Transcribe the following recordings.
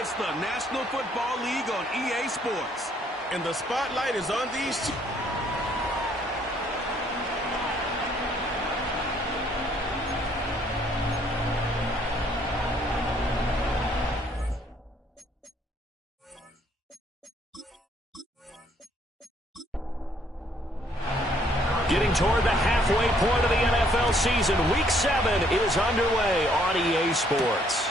It's the National Football League on EA Sports. And the spotlight is on these... Getting toward the halfway point of the NFL season, Week 7 is underway on EA Sports.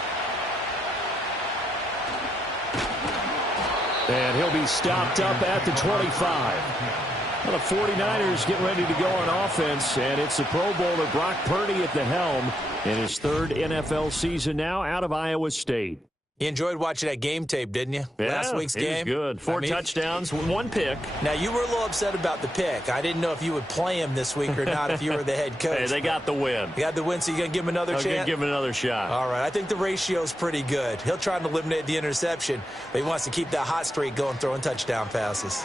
And he'll be stopped up at the 25. Well, the 49ers getting ready to go on offense, and it's the Pro Bowler Brock Purdy at the helm in his third NFL season now out of Iowa State. You enjoyed watching that game tape, didn't you? Yeah, Last week's game? It was good. Four touchdowns, one pick. Now, you were a little upset about the pick. I didn't know if you would play him this week or not if you were the head coach. Hey, they got the win. You got the win, so you're going to give him another chance? I'm going to give him another shot. All right. I think the ratio's pretty good. He'll try to eliminate the interception, but he wants to keep that hot streak going, throwing touchdown passes.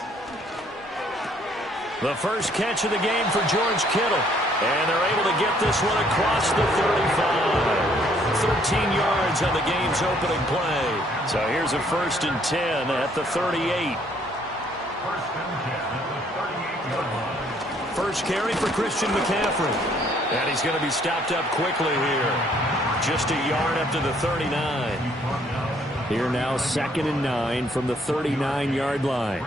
The first catch of the game for George Kittle. And they're able to get this one across the 35. 13 yards on the game's opening play. So here's a 1st and 10 at the 38. First carry for Christian McCaffrey. And he's going to be stopped up quickly here. Just a yard up to the 39. Here now 2nd and 9 from the 39-yard line.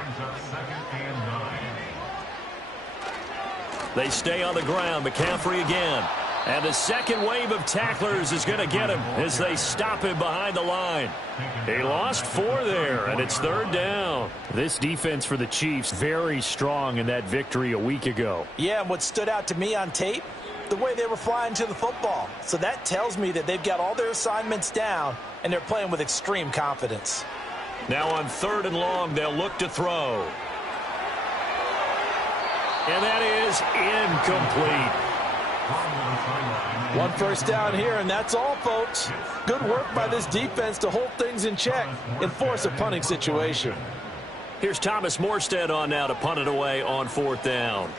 They stay on the ground. McCaffrey again. And the second wave of tacklers is going to get him as they stop him behind the line. He lost 4 there, and it's 3rd down. This defense for the Chiefs very strong in that victory a week ago. Yeah, and what stood out to me on tape, the way they were flying to the football. So that tells me that they've got all their assignments down, and they're playing with extreme confidence. Now on 3rd and long, they'll look to throw. And that is incomplete. One first down here, and that's all, folks. Good work by this defense to hold things in check and force a punting situation. Here's Thomas Morstead on now to punt it away on 4th down.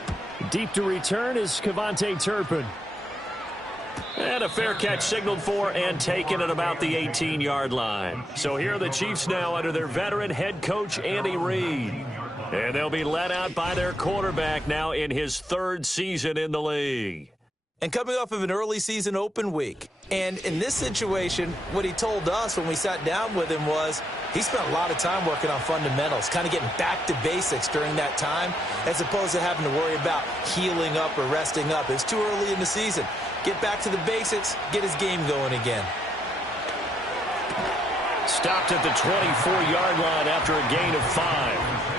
Deep to return is Kevontae Turpin. And a fair catch signaled for and taken at about the 18-yard line. So here are the Chiefs now under their veteran head coach, Andy Reid. And they'll be led out by their quarterback now in his 3rd season in the league. And coming off of an early season open week. And in this situation, what he told us when we sat down with him was he spent a lot of time working on fundamentals, kind of getting back to basics during that time, as opposed to having to worry about healing up or resting up. It's too early in the season. Get back to the basics, get his game going again. Stopped at the 24-yard line after a gain of 5.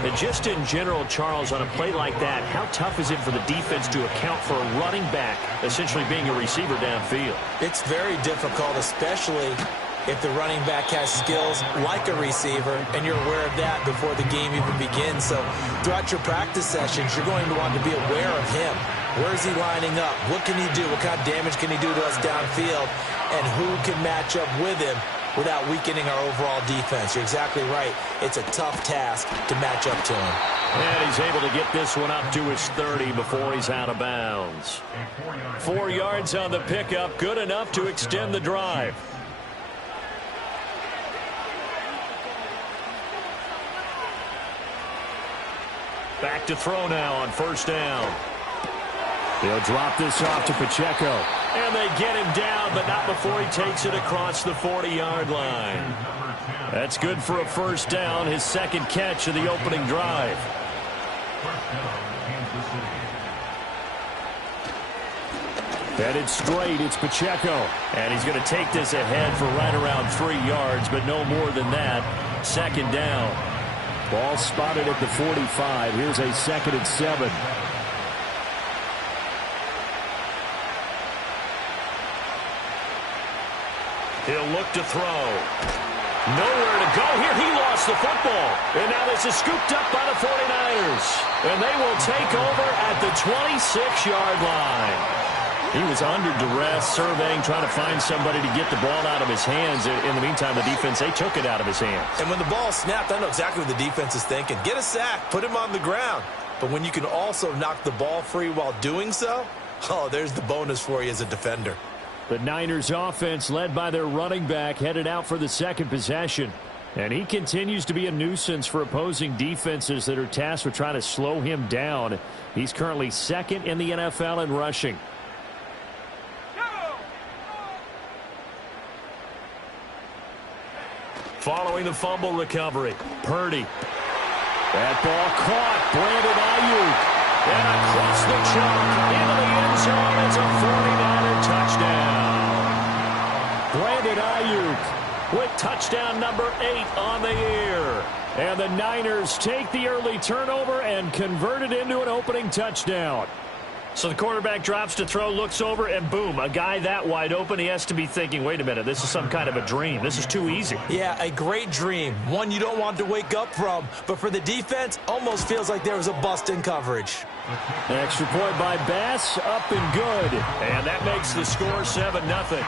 And just in general, Charles, on a play like that, how tough is it for the defense to account for a running back essentially being a receiver downfield? It's very difficult, especially if the running back has skills like a receiver, and you're aware of that before the game even begins. So throughout your practice sessions, you're going to want to be aware of him. Where is he lining up? What can he do? What kind of damage can he do to us downfield? And who can match up with him without weakening our overall defense? You're exactly right. It's a tough task to match up to him. And he's able to get this one up to his 30 before he's out of bounds. 4 yards on the pickup, good enough to extend the drive. Back to throw now on 1st down. He'll drop this off to Pacheco. And they get him down, but not before he takes it across the 40-yard line. That's good for a 1st down, his 2nd catch of the opening drive. Headed straight, it's Pacheco. And he's going to take this ahead for right around 3 yards, but no more than that. 2nd down. Ball spotted at the 45. Here's a 2nd and 7. He'll look to throw. Nowhere to go here. He lost the football. And now this is scooped up by the 49ers. And they will take over at the 26-yard line. He was under duress, surveying, trying to find somebody to get the ball out of his hands. In the meantime, the defense, they took it out of his hands. And when the ball snapped, I know exactly what the defense is thinking. Get a sack, put him on the ground. But when you can also knock the ball free while doing so, oh, there's the bonus for you as a defender. The Niners offense led by their running back headed out for the second possession. And he continues to be a nuisance for opposing defenses that are tasked with trying to slow him down. He's currently second in the NFL in rushing. Following the fumble recovery, Purdy. That ball caught. Brandon Ayuk. And across the chalk into the end zone. It's a 49er touchdown. Brandon Ayuk with touchdown number 8 on the year. And the Niners take the early turnover and convert it into an opening touchdown. So the quarterback drops to throw, looks over, and boom, a guy that wide open, he has to be thinking, wait a minute, this is some kind of a dream. This is too easy. Yeah, a great dream. One you don't want to wake up from. But for the defense, almost feels like there was a bust in coverage. Extra point by Bass, up and good. And that makes the score 7-0.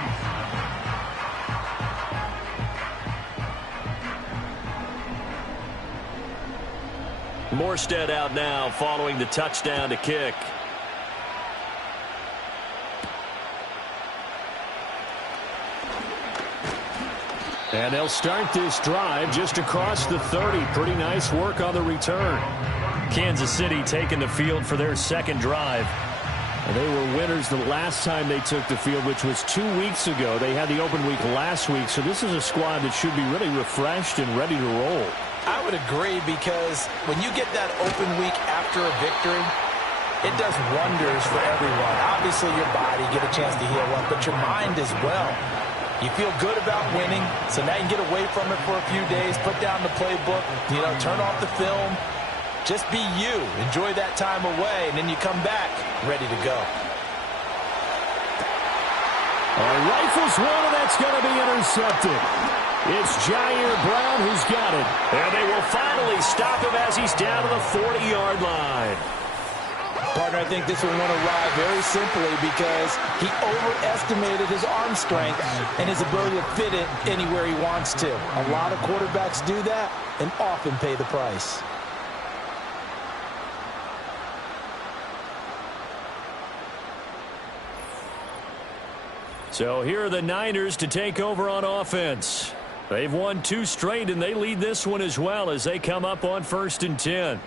Morstead out now following the touchdown to kick. And they'll start this drive just across the 30. Pretty nice work on the return. Kansas City taking the field for their second drive. And they were winners the last time they took the field, which was 2 weeks ago. They had the open week last week, so this is a squad that should be really refreshed and ready to roll. I would agree, because when you get that open week after a victory, it does wonders for everyone. Obviously, your body, get a chance to heal up, but your mind as well. You feel good about winning, so now you can get away from it for a few days, put down the playbook, turn off the film. Just be you. Enjoy that time away, and then you come back ready to go. Rifles one, and that's going to be intercepted. It's Jair Brown who's got it. And they will finally stop him as he's down to the 40-yard line. Partner, I think this one went awry very simply because he overestimated his arm strength and his ability to fit it anywhere he wants to. A lot of quarterbacks do that and often pay the price. So here are the Niners to take over on offense. They've won 2 straight, and they lead this one as well as they come up on 1st and 10.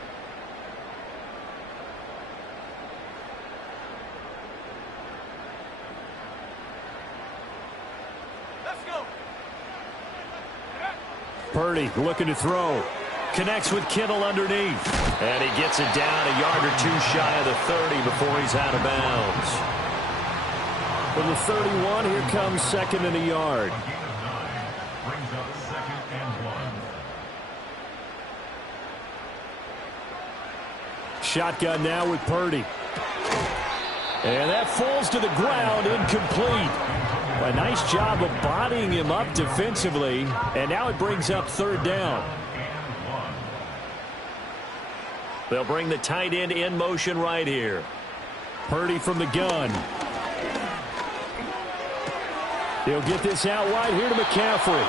Purdy looking to throw. Connects with Kittle underneath. And he gets it down a yard or 2 shy of the 30 before he's out of bounds. From the 31, here comes 2nd and a yard. Shotgun now with Purdy. And that falls to the ground, incomplete. A nice job of bodying him up defensively, and now it brings up 3rd down. They'll bring the tight end in motion right here. Purdy from the gun. He'll get this out wide here to McCaffrey.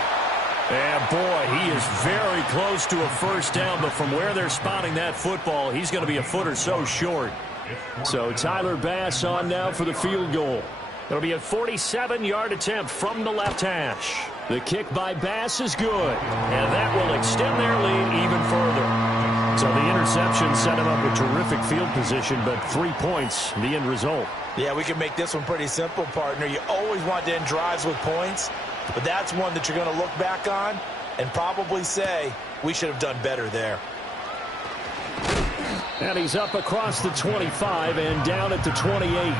And boy, he is very close to a 1st down, but from where they're spotting that football, he's going to be a foot or so short. So Tyler Bass on now for the field goal. It'll be a 47-yard attempt from the left hash. The kick by Bass is good, and that will extend their lead even further. So the interception set him up with terrific field position, but 3 points, the end result. Yeah, we can make this one pretty simple, partner. You always want to end drives with points, but that's one that you're going to look back on and probably say, we should have done better there. And he's up across the 25 and down at the 28.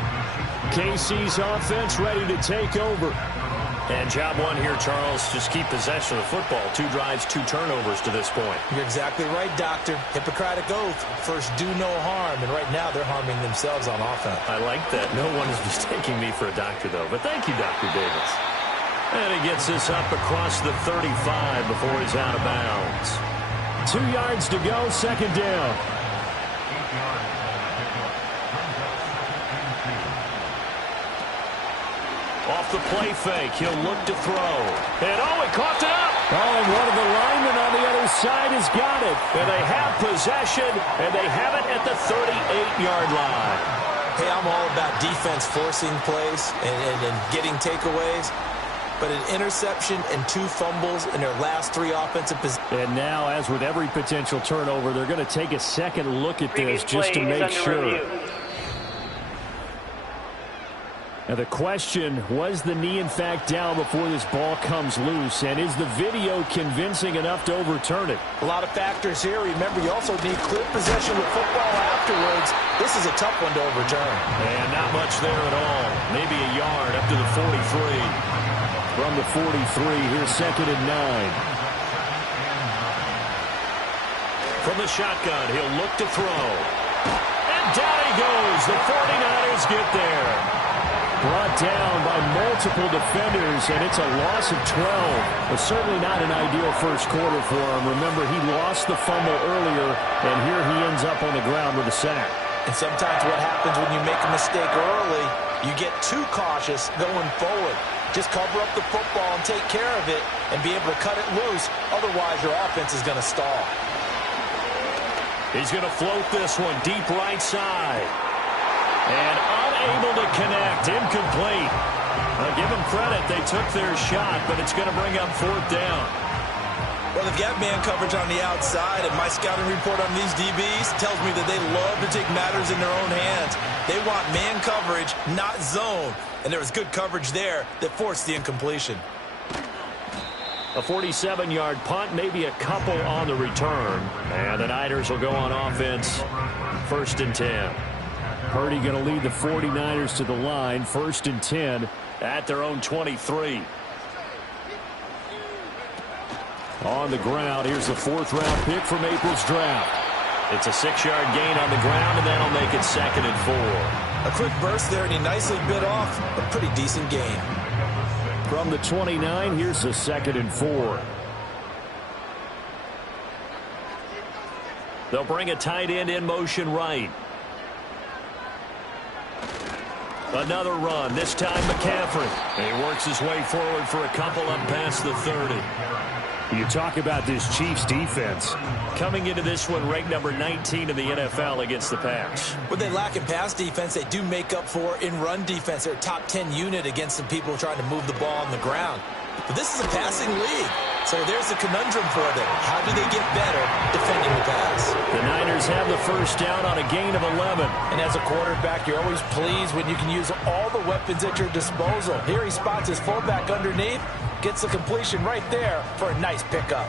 KC's offense ready to take over. And job one here, Charles, just keep possession of the football. 2 drives, 2 turnovers to this point. You're exactly right, Doctor. Hippocratic oath. First, do no harm. And right now, they're harming themselves on offense. I like that. No one is mistaking me for a doctor, though. But thank you, Dr. Davis. And he gets this up across the 35 before he's out of bounds. 2 yards to go, 2nd down. Off the play fake, he'll look to throw. And he caught it up. Oh, and one of the linemen on the other side has got it. And they have possession, and they have it at the 38-yard line. Hey, I'm all about defense forcing plays and getting takeaways. But an interception and 2 fumbles in their last 3 offensive possessions. And now, as with every potential turnover, they're going to take a second look at this just to make sure. Now the question, was the knee in fact down before this ball comes loose? And is the video convincing enough to overturn it? A lot of factors here. Remember, you also need clear possession with football afterwards. This is a tough one to overturn. And not much there at all. Maybe a yard up to the 43. From the 43, here's 2nd and 9. From the shotgun, he'll look to throw. And down he goes. The 49ers get there. Brought down by multiple defenders, and it's a loss of 12. But certainly not an ideal first quarter for him. Remember, he lost the fumble earlier, and here he ends up on the ground with a sack. And sometimes what happens when you make a mistake early, you get too cautious going forward. Just cover up the football and take care of it and be able to cut it loose. Otherwise, your offense is going to stall. He's going to float this one deep right side. And unable to connect. Incomplete. I'll give them credit. They took their shot, but it's going to bring up 4th down. Well, they've got man coverage on the outside, and my scouting report on these DBs tells me that they love to take matters in their own hands. They want man coverage, not zone. And there was good coverage there that forced the incompletion. A 47-yard punt, maybe a couple on the return. And the Niners will go on offense. 1st and 10. Purdy going to lead the 49ers to the line. 1st and 10 at their own 23. On the ground, here's the 4th-round pick from April's draft. It's a 6-yard gain on the ground, and that'll make it 2nd and 4. A quick burst there, and he nicely bit off a pretty decent gain. From the 29, here's the 2nd and 4. They'll bring a tight end in motion right. Another run, this time McCaffrey. And he works his way forward for a couple up past the 30. You talk about this Chiefs defense. Coming into this one, ranked number 19 in the NFL against the pass. What they lack in pass defense, they do make up for in run defense. They're a top 10 unit against some people trying to move the ball on the ground. But this is a passing league. So there's a conundrum for them. How do they get better defending the pass? The Niners have the 1st down on a gain of 11. And as a quarterback, you're always pleased when you can use all the weapons at your disposal. Here he spots his fullback underneath, gets the completion right there for a nice pickup.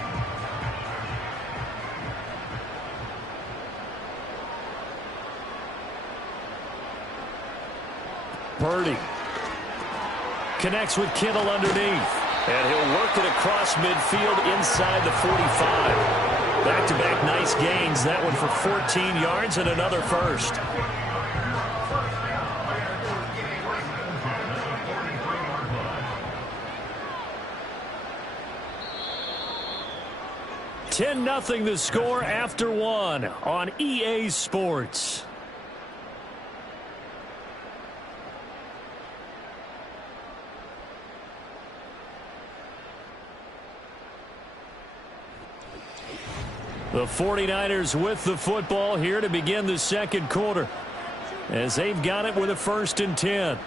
Purdy connects with Kittle underneath. And he'll work it across midfield inside the 45. Back-to-back nice gains. That one for 14 yards and another 1st. $10-0 the score after 1 on EA Sports. The 49ers with the football here to begin the 2nd quarter, as they've got it with a 1st and 10.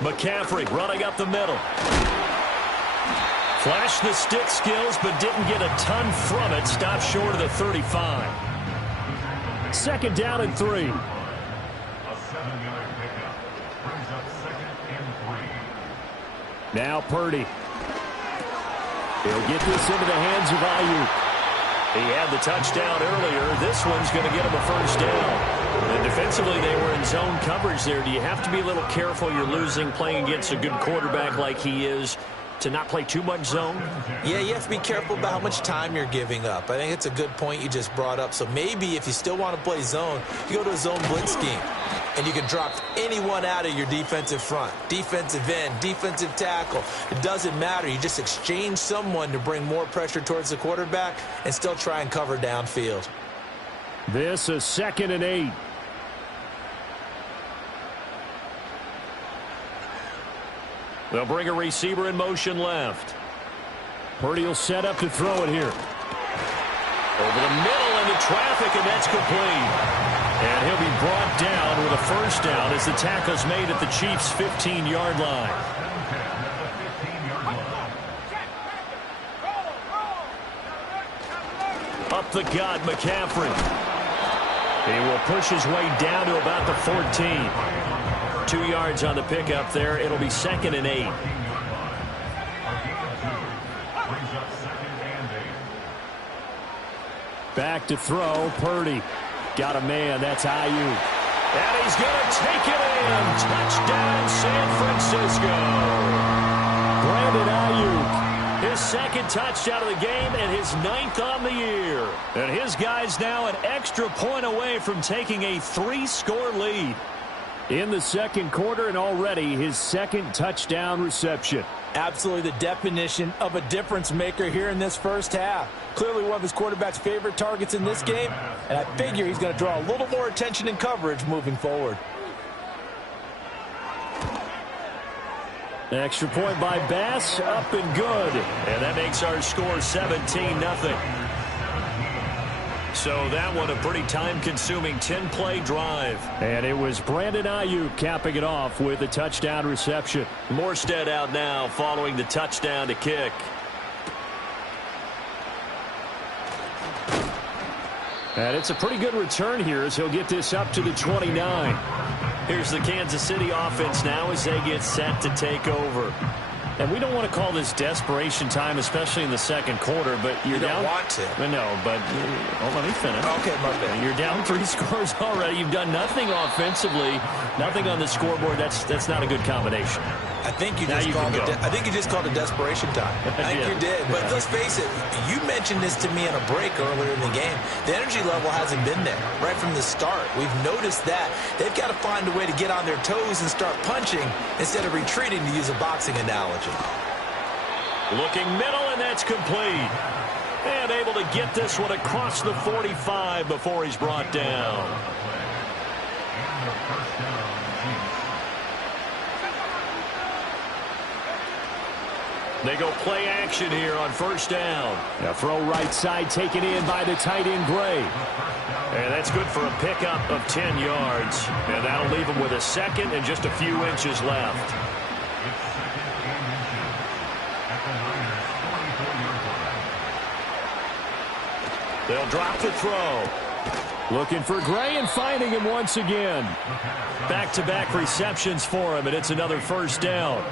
McCaffrey running up the middle. Flashed the stick skills, but didn't get a ton from it. Stopped short of the 35. 2nd down and 3. Now Purdy. He'll get this into the hands of Ayuk. He had the touchdown earlier. This one's going to get him a 1st down. And defensively, they were in zone coverage there. Do you have to be a little careful? You're losing playing against a good quarterback like he is to not play too much zone? Yeah, you have to be careful about how much time you're giving up. I think it's a good point you just brought up. So maybe if you still want to play zone, you go to a zone blitz scheme. And you can drop anyone out of your defensive front. Defensive end, defensive tackle. It doesn't matter. You just exchange someone to bring more pressure towards the quarterback and still try and cover downfield. This is 2nd and 8. They'll bring a receiver in motion left. Purdy will set up to throw it here. Over the middle, and traffic, and that's complete. And he'll be brought down with a first down as the tackle's made at the Chiefs' 15-yard line. Up the gut, McCaffrey. He will push his way down to about the 14. 2 yards on the pickup there. It'll be 2nd and 8. Back to throw, Purdy. Got a man, that's Ayuk. And he's going to take it in. Touchdown, San Francisco. Brandon Ayuk. His 2nd touchdown of the game and his 9th on the year. And his guy's now an extra point away from taking a 3-score lead. In the 2nd quarter and already his 2nd touchdown reception. Absolutely the definition of a difference maker here in this first half. Clearly one of his quarterback's favorite targets in this game, and I figure he's going to draw a little more attention and coverage moving forward. Extra point by Bass, up and good. And that makes our score 17-0. So that one a pretty time-consuming 10-play drive. And it was Brandon Ayuk capping it off with a touchdown reception. Morstead out now following the touchdown to kick. And it's a pretty good return here as he'll get this up to the 29. Here's the Kansas City offense now as they get set to take over. And we don't want to call this desperation time, especially in the 2nd quarter, but you're down. You don't want to. No, but let me finish. Okay, my bad. You're down 3 scores already. You've done nothing offensively, nothing on the scoreboard. That's not a good combination. I think you just called it desperation time. I think you did. But let's face it, you mentioned this to me in a break earlier in the game. The energy level hasn't been there right from the start. We've noticed that. They've got to find a way to get on their toes and start punching instead of retreating, to use a boxing analogy. Looking middle, and that's complete. And able to get this one across the 45 before he's brought down. They go play action here on first down. A throw right side taken in by the tight end Gray. And that's good for a pickup of 10 yards. And that'll leave him with a 2nd and just a few inches left. They'll drop the throw. Looking for Gray and finding him once again. Back-to-back receptions for him, and it's another first down.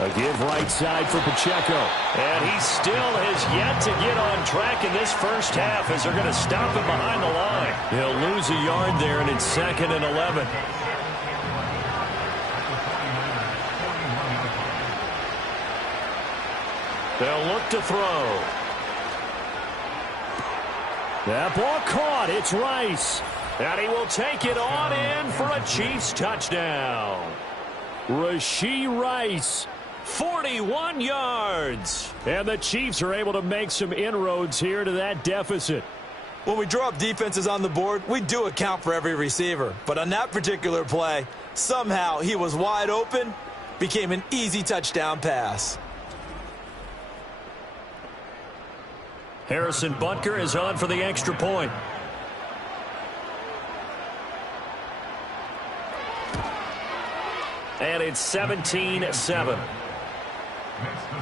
A give right side for Pacheco. And he still has yet to get on track in this first half as they're going to stop him behind the line. He'll lose a yard there, and it's 2nd and 11. They'll look to throw. That ball caught. It's Rice. And he will take it on in for a Chiefs touchdown. Rashee Rice, 41 yards. And the Chiefs are able to make some inroads here to that deficit. When we draw up defenses on the board, we do account for every receiver. But on that particular play, somehow he was wide open, became an easy touchdown pass. Harrison Butker is on for the extra point. And it's 17-7.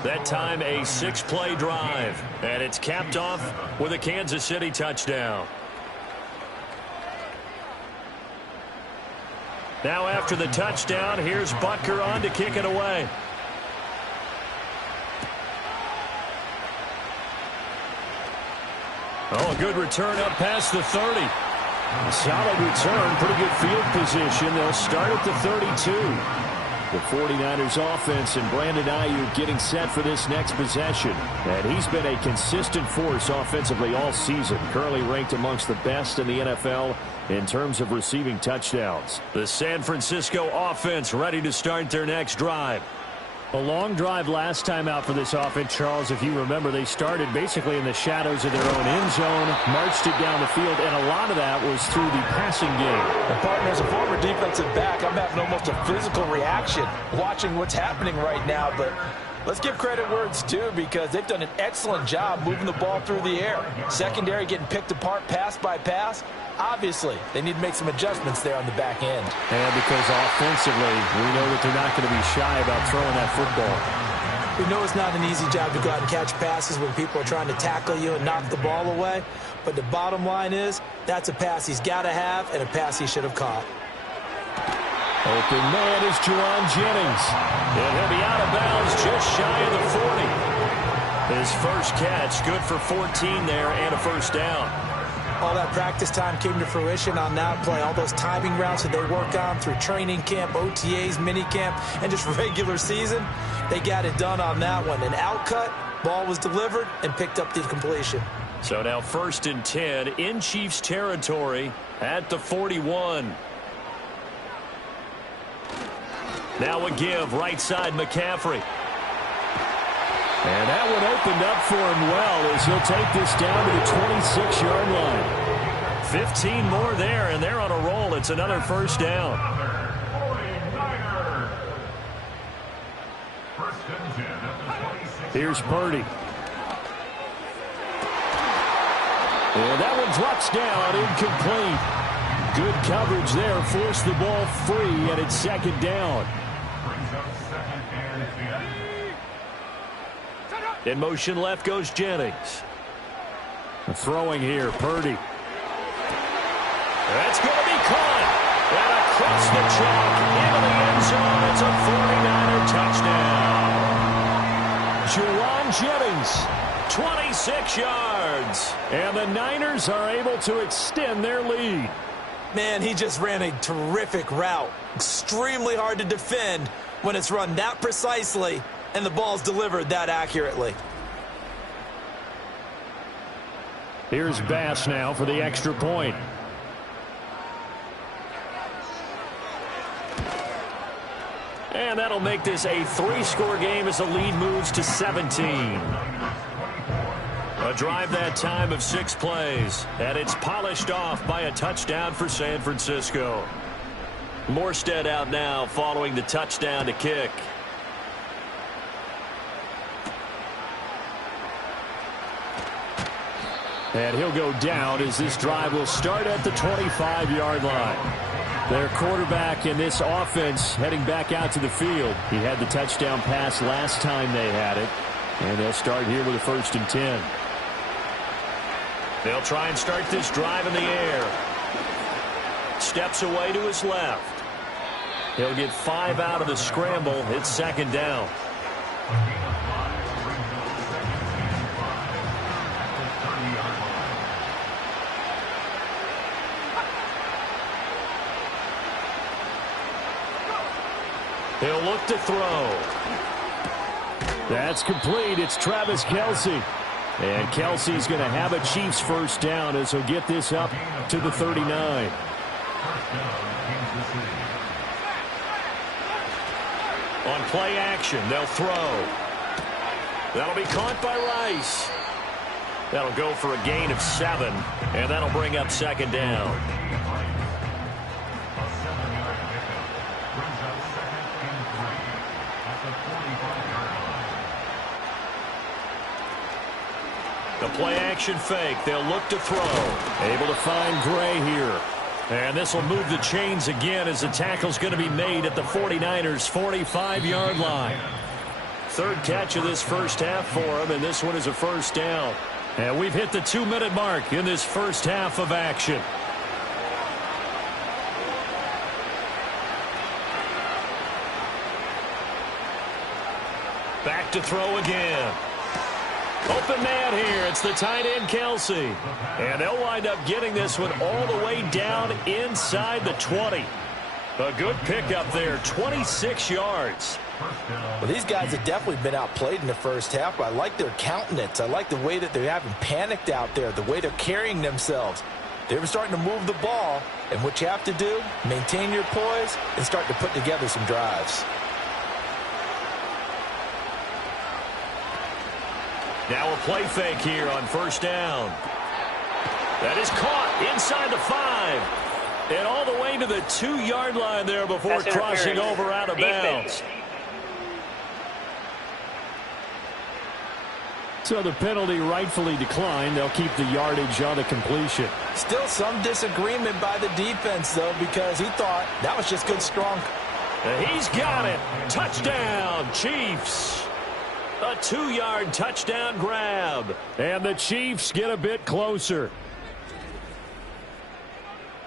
That time a 6-play drive. And it's capped off with a Kansas City touchdown. Now after the touchdown, here's Butker on to kick it away. Oh, a good return up past the 30. A solid return, pretty good field position. They'll start at the 32. The 49ers offense and Brandon Ayuk getting set for this next possession. And he's been a consistent force offensively all season. Currently ranked amongst the best in the NFL in terms of receiving touchdowns. The San Francisco offense ready to start their next drive. A long drive last time out for this offense, Charles. If you remember, they started basically in the shadows of their own end zone, marched it down the field, and a lot of that was through the passing game. And partner, as a former defensive back, I'm having almost a physical reaction watching what's happening right now, but let's give credit where it's due because they've done an excellent job moving the ball through the air. Secondary getting picked apart pass by pass. Obviously, they need to make some adjustments there on the back end. And because offensively, we know that they're not going to be shy about throwing that football. We know it's not an easy job to go out and catch passes when people are trying to tackle you and knock the ball away. But the bottom line is, that's a pass he's got to have and a pass he should have caught. Open man is Jauan Jennings. And he'll be out of bounds just shy of the 40. His first catch, good for 14 there and a first down. All that practice time came to fruition on that play. All those timing routes that they work on through training camp, OTAs, mini camp, and just regular season, they got it done on that one. An outcut, ball was delivered, and picked up the completion. So now 1st and 10 in Chiefs territory at the 41. Now a give, right side McCaffrey. And that one opened up for him well as he'll take this down to the 26-yard line. 15 more there, and they're on a roll. It's another first down. Here's Purdy. And that one drops down, incomplete. Good coverage there, forced the ball free, and it's 2nd down. In motion left goes Jennings. Throwing here, Purdy. That's going to be caught. And across the chalk into the end zone. It's a 49er touchdown. Jauan Jennings, 26 yards. And the Niners are able to extend their lead. Man, he just ran a terrific route. Extremely hard to defend when it's run that precisely and the ball's delivered that accurately. Here's Bass now for the extra point. And that'll make this a 3-score game as the lead moves to 17. A drive that time of 6 plays, and it's polished off by a touchdown for San Francisco. Morstead out now following the touchdown to kick. And he'll go down as this drive will start at the 25-yard line. Their quarterback in this offense heading back out to the field. He had the touchdown pass last time they had it. And they'll start here with a 1st and 10. They'll try and start this drive in the air. Steps away to his left. He'll get 5 out of the scramble. It's 2nd down. He'll look to throw. That's complete. It's Travis Kelce. And Kelce's going to have a Chiefs first down as he'll get this up to the 39. On play action, they'll throw. That'll be caught by Rice. That'll go for a gain of 7, and that'll bring up 2nd down. The play-action fake. They'll look to throw. Able to find Gray here. And this will move the chains again as the tackle's going to be made at the 49ers' 45-yard line. 3rd catch of this first half for him, and this one is a first down. And we've hit the 2-minute mark in this first half of action. Back to throw again. Open man here. It's the tight end, Kelce. And they'll wind up getting this one all the way down inside the 20. A good pickup there, 26 yards. Well, these guys have definitely been outplayed in the first half, but I like their countenance. I like the way that they haven't panicked out there, the way they're carrying themselves. They're starting to move the ball, and what you have to do, maintain your poise and start to put together some drives. Now a play fake here on first down. That is caught inside the 5. And all the way to the 2-yard line there before crossing over out of bounds. So the penalty rightfully declined. They'll keep the yardage on the completion. Still some disagreement by the defense, though, because he thought that was just good strong. He's got it. Touchdown, Chiefs. A 2-yard touchdown grab. And the Chiefs get a bit closer.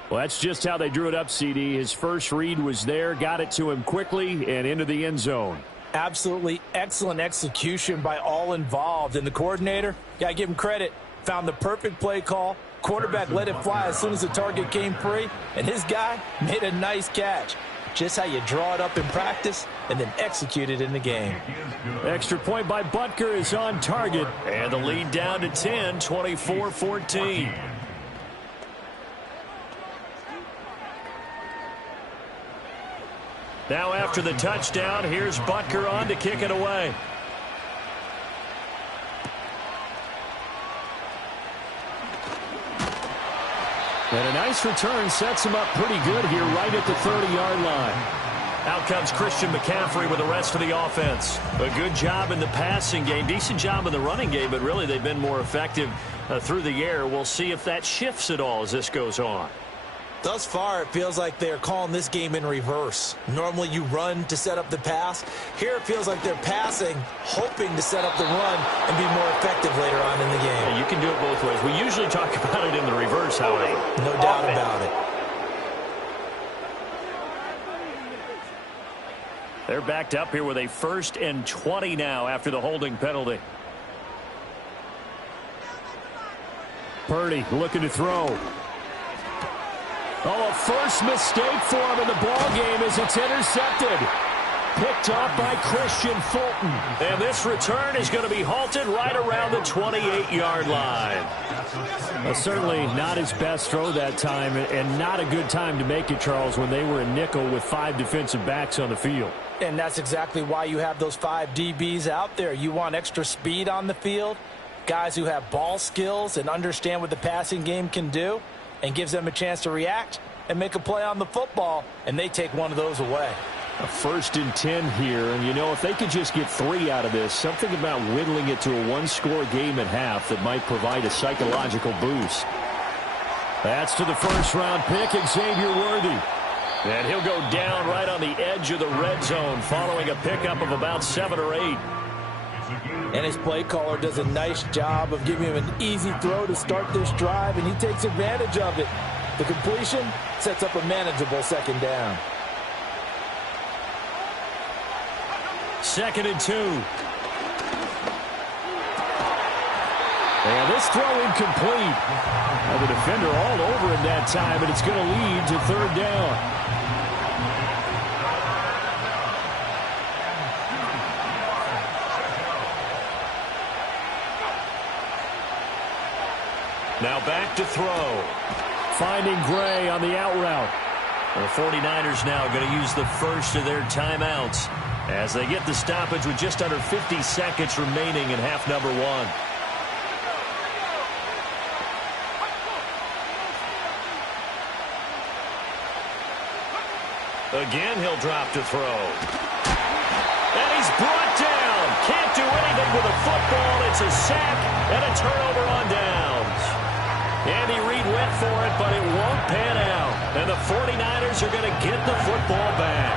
Well, that's just how they drew it up, CD. His first read was there, got it to him quickly, and into the end zone. Absolutely excellent execution by all involved. And the coordinator, got to give him credit, found the perfect play call. Quarterback let it fly as soon as the target came free, and his guy made a nice catch. Just how you draw it up in practice and then execute it in the game. Extra point by Butker is on target. And the lead down to 10, 24-14. Now after the touchdown, here's Butker on to kick it away. And a nice return sets him up pretty good here right at the 30-yard line. Out comes Christian McCaffrey with the rest of the offense. A good job in the passing game, decent job in the running game, but really they've been more effective through the air. We'll see if that shifts at all as this goes on. Thus far, it feels like they're calling this game in reverse. Normally, you run to set up the pass. Here, it feels like they're passing, hoping to set up the run and be more effective later on in the game. Yeah, you can do it both ways. We usually talk about it in the reverse, however. No doubt about it. They're backed up here with a 1st and 20 now after the holding penalty. Purdy looking to throw. Oh, a first mistake for him in the ball game as it's intercepted. Picked off by Christian Fulton. And this return is going to be halted right around the 28-yard line. Certainly not his best throw that time, and not a good time to make it, Charles, when they were in nickel with 5 defensive backs on the field. And that's exactly why you have those 5 DBs out there. You want extra speed on the field, guys who have ball skills and understand what the passing game can do, and gives them a chance to react and make a play on the football, and they take one of those away. A 1st and 10 here, and you know, if they could just get 3 out of this, something about whittling it to a 1-score game at half that might provide a psychological boost. That's to the first-round pick, Xavier Worthy. And he'll go down right on the edge of the red zone following a pickup of about 7 or 8. And his play caller does a nice job of giving him an easy throw to start this drive, and he takes advantage of it. The completion sets up a manageable 2nd down. 2nd and 2. And this throw incomplete. Now the defender all over him that time, and it's going to lead to 3rd down. Now back to throw. Finding Gray on the out route. The 49ers now going to use the first of their timeouts as they get the stoppage with just under 50 seconds remaining in half number 1. Again, he'll drop to throw. And he's brought down. Can't do anything with a football. It's a sack and a turnover on downs. Andy Reid went for it, but it won't pan out. And the 49ers are going to get the football back.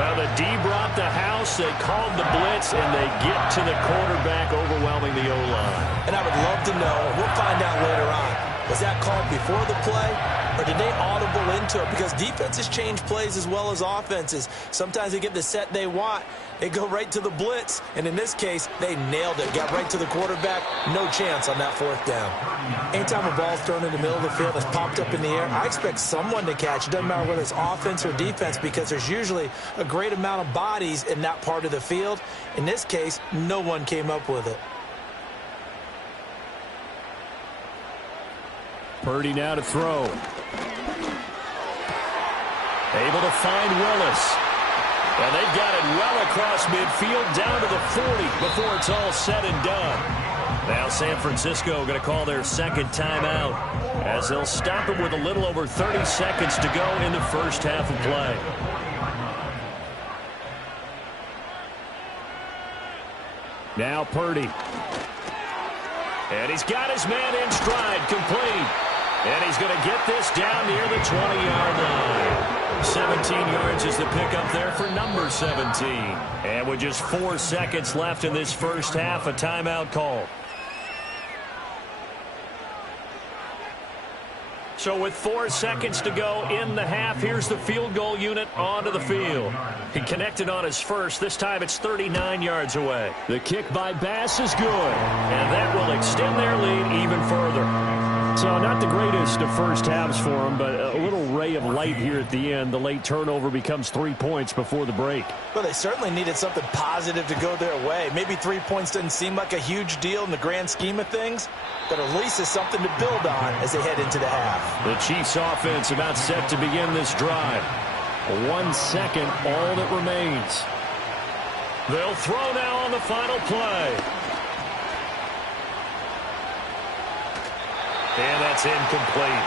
Well, the D brought the house. They called the blitz, and they get to the quarterback, overwhelming the O-line. And I would love to know, we'll find out later on, was that called before the play, or did they audible into it? Because defenses change plays as well as offenses. Sometimes they get the set they want. They go right to the blitz, and in this case, they nailed it. Got right to the quarterback. No chance on that 4th down. Anytime a ball's thrown in the middle of the field that's popped up in the air, I expect someone to catch. It doesn't matter whether it's offense or defense, because there's usually a great amount of bodies in that part of the field. In this case, no one came up with it. Purdy now to throw. Able to find Willis. And they've got it well across midfield down to the 40 before it's all said and done. Now San Francisco going to call their second timeout as they'll stop it with a little over 30 seconds to go in the first half of play. Now Purdy. And he's got his man in stride, complete. And he's going to get this down near the 20-yard line. 17 yards is the pickup there for number 17. And with just 4 seconds left in this first half, a timeout call. So with 4 seconds to go in the half, here's the field goal unit onto the field. He connected on his first. This time it's 39 yards away. The kick by Bass is good. And that will extend their lead even further. So not the greatest of first halves for them, but a little ray of light here at the end. The late turnover becomes 3 points before the break. Well, they certainly needed something positive to go their way. Maybe 3 points doesn't seem like a huge deal in the grand scheme of things, but at least it's something to build on as they head into the half. The Chiefs offense about set to begin this drive. 1 second, all that remains. They'll throw now on the final play. And that's incomplete.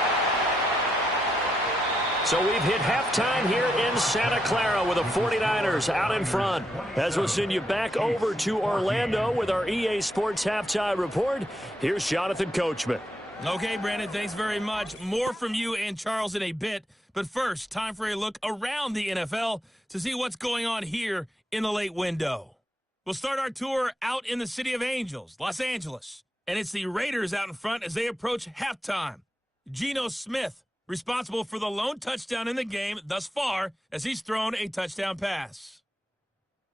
So we've hit halftime here in Santa Clara with the 49ers out in front. As we'll send you back over to Orlando with our EA Sports Halftime Report, here's Jonathan Coachman. Okay, Brandon, thanks very much. More from you and Charles in a bit. But first, time for a look around the NFL to see what's going on here in the late window. We'll start our tour out in the City of Angels, Los Angeles. And it's the Raiders out in front as they approach halftime. Geno Smith, responsible for the lone touchdown in the game thus far as he's thrown a touchdown pass.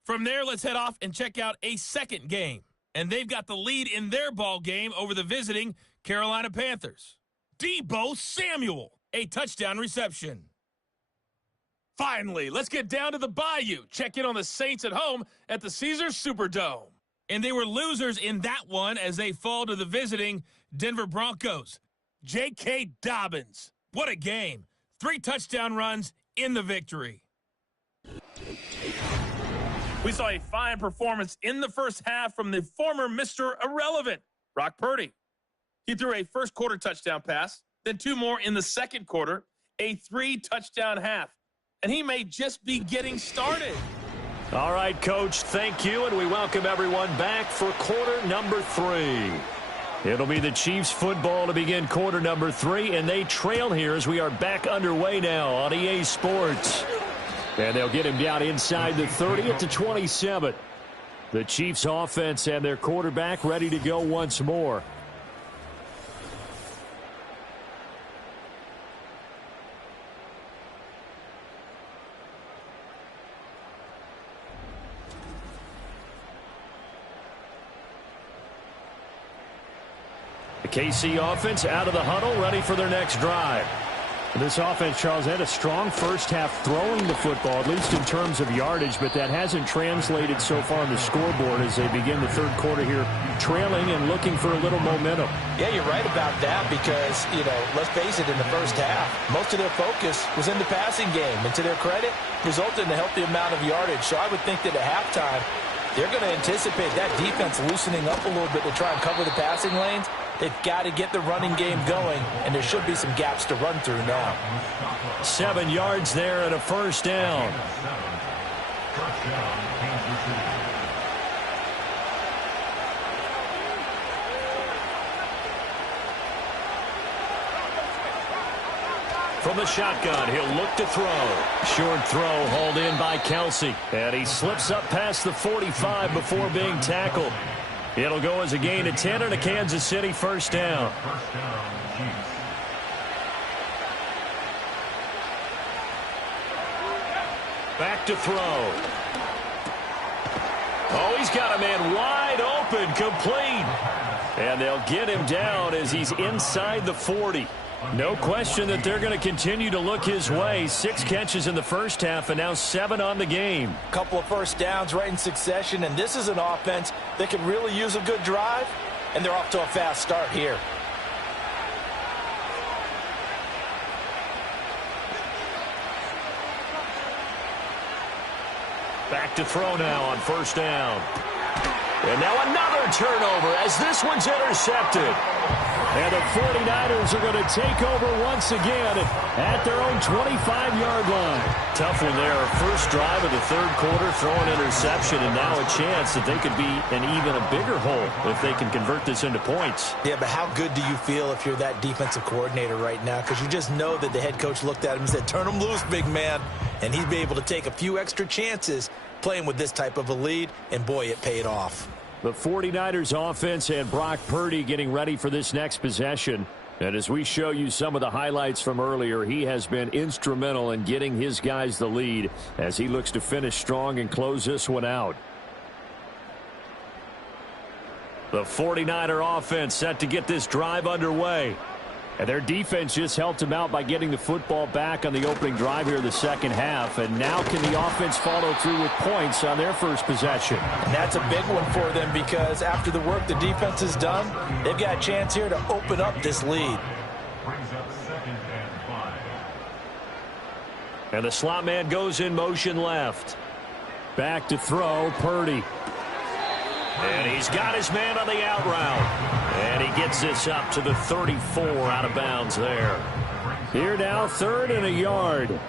From there, let's head off and check out a second game. And they've got the lead in their ball game over the visiting Carolina Panthers. Deebo Samuel, a touchdown reception. Finally, let's get down to the Bayou. Check in on the Saints at home at the Caesars Superdome. And they were losers in that one as they fall to the visiting Denver Broncos. J.K. Dobbins. What a game. 3 touchdown runs in the victory. We saw a fine performance in the first half from the former Mr. Irrelevant, Brock Purdy. He threw a first quarter touchdown pass, then 2 more in the second quarter, a 3-touchdown half. And he may just be getting started. All right, Coach, thank you, and we welcome everyone back for quarter number 3. It'll be the Chiefs football to begin quarter number 3, and they trail here as we are back underway now on EA Sports. And they'll get him down inside the 30 at the 27. The Chiefs offense and their quarterback ready to go once more. The KC offense out of the huddle, ready for their next drive. This offense, Charles, had a strong first half throwing the football, at least in terms of yardage, but that hasn't translated so far on the scoreboard as they begin the third quarter here, trailing and looking for a little momentum. Yeah, you're right about that because, let's face it, in the first half, most of their focus was in the passing game. And to their credit, resulted in a healthy amount of yardage. So I would think that at halftime, they're going to anticipate that defense loosening up a little bit to try and cover the passing lanes. They've got to get the running game going, and there should be some gaps to run through now. 7 yards there and a first down. From the shotgun, he'll look to throw. Short throw hauled in by Kelsey. And he slips up past the 45 before being tackled. It'll go as a gain of 10 and a Kansas City first down. Back to throw. Oh, he's got a man wide open, complete. And they'll get him down as he's inside the 40. No question that they're going to continue to look his way. 6 catches in the first half and now 7 on the game. Couple of first downs right in succession, and this is an offense that can really use a good drive, and they're off to a fast start here. Back to throw now on first down. And now another turnover as this one's intercepted. And the 49ers are going to take over once again at their own 25-yard line. Tough one there. First drive of the third quarter, throw an interception, and now a chance that they could be in even a bigger hole if they can convert this into points. Yeah, but how good do you feel if you're that defensive coordinator right now? Because you just know that the head coach looked at him and said, turn him loose, big man. And he'd be able to take a few extra chances playing with this type of a lead, and boy, it paid off. The 49ers offense and Brock Purdy getting ready for this next possession. And as we show you some of the highlights from earlier, he has been instrumental in getting his guys the lead as he looks to finish strong and close this one out. The 49er offense set to get this drive underway. And their defense just helped him out by getting the football back on the opening drive here in the second half. And now can the offense follow through with points on their first possession? And that's a big one for them because after the work the defense has done, they've got a chance here to open up this lead. And the slot man goes in motion left. Back to throw, Purdy. And he's got his man on the out route. And he gets this up to the 34 out of bounds there. Here now, 3rd and a yard.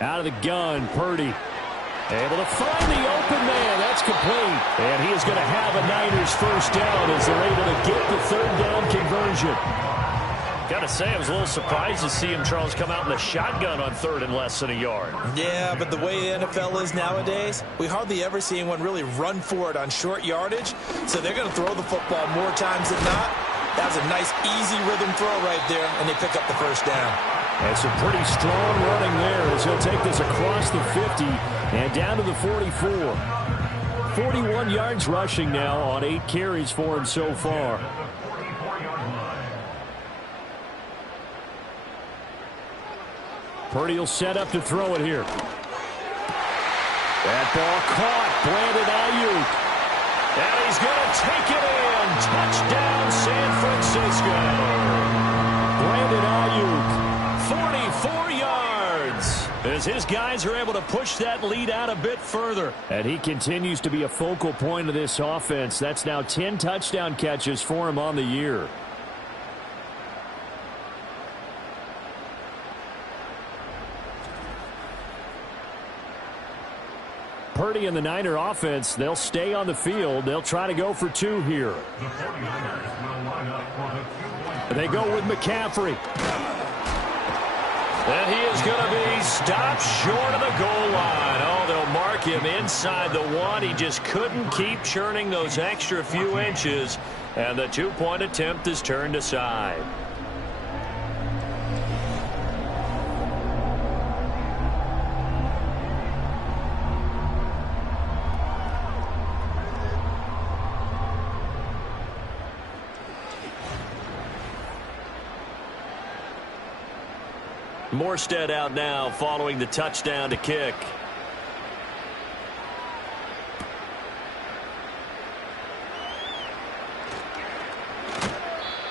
Out of the gun, Purdy. Able to find the open man. That's complete. And he is going to have a Niners first down as they're able to get the 3rd down conversion. Got to say, I was a little surprised to see him, Charles, come out in the shotgun on 3rd and less than a yard. Yeah, but the way the NFL is nowadays, we hardly ever see anyone really run for it on short yardage. So they're going to throw the football more times than not. That was a nice, easy rhythm throw right there, and they pick up the first down. That's a pretty strong running there as he'll take this across the 50 and down to the 44. 41 yards rushing now on 8 carries for him so far. Purdy will set up to throw it here. That ball caught. Brandon Ayuk. And he's going to take it in. Touchdown, San Francisco. Brandon Ayuk. 44 yards. As his guys are able to push that lead out a bit further. And he continues to be a focal point of this offense. That's now 10 touchdown catches for him on the year. Purdy and the Niner offense, they'll stay on the field. They'll try to go for 2 here. They go with McCaffrey. And he is going to be stopped short of the goal line. Oh, they'll mark him inside the 1. He just couldn't keep churning those extra few inches. And the 2-point attempt is turned aside. Morstead out now following the touchdown to kick.